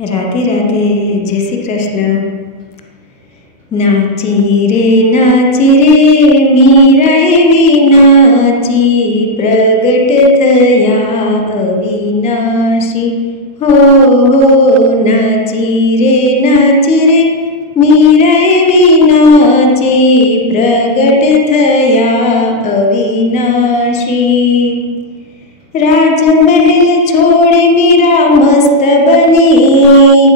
રાધે રાધે, જય શ્રી કૃષ્ણ। નાચી રે મીરાએ વિનાચી, પ્રગટ થયા અવિનાશી। હો નાચી રે મીરાએ વિનાચી, પ્રગટ થયા અવિનાશી। રાજમહેલ છોડી મીરા મસ્ત બની,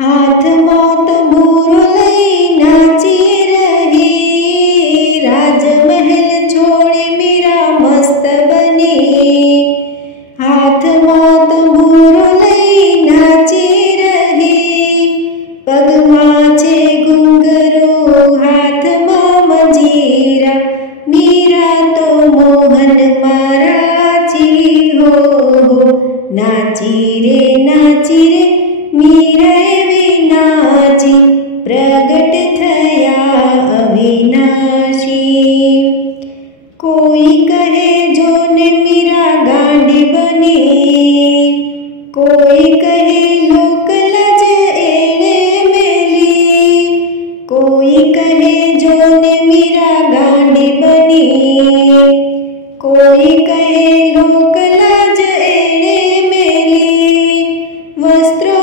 હાથમાં તંબુરો લઈ નાચી રહી। રાજમહેલ છોડી મીરા મસ્ત બની, હાથમાં તંબુરો લઈ નાચી રહી। પગમાં છે ઘૂંઘરું, હાથમાં મંજીરા, મીરા તો મોહનમાં રાચી। હો નાચી રે મીરાએ વિનાચી, પ્રગટ થયા અવિનાશી। કોઈ કહે જોને મીરા ગાંડી બની, કોઈ કહે લોકલાજ એણે મેલી। કોઈ કહે જોને મીરા ગાંડી બની, કોઈ કહે લોકલાજ એણે મેલી। વસ્ત્રો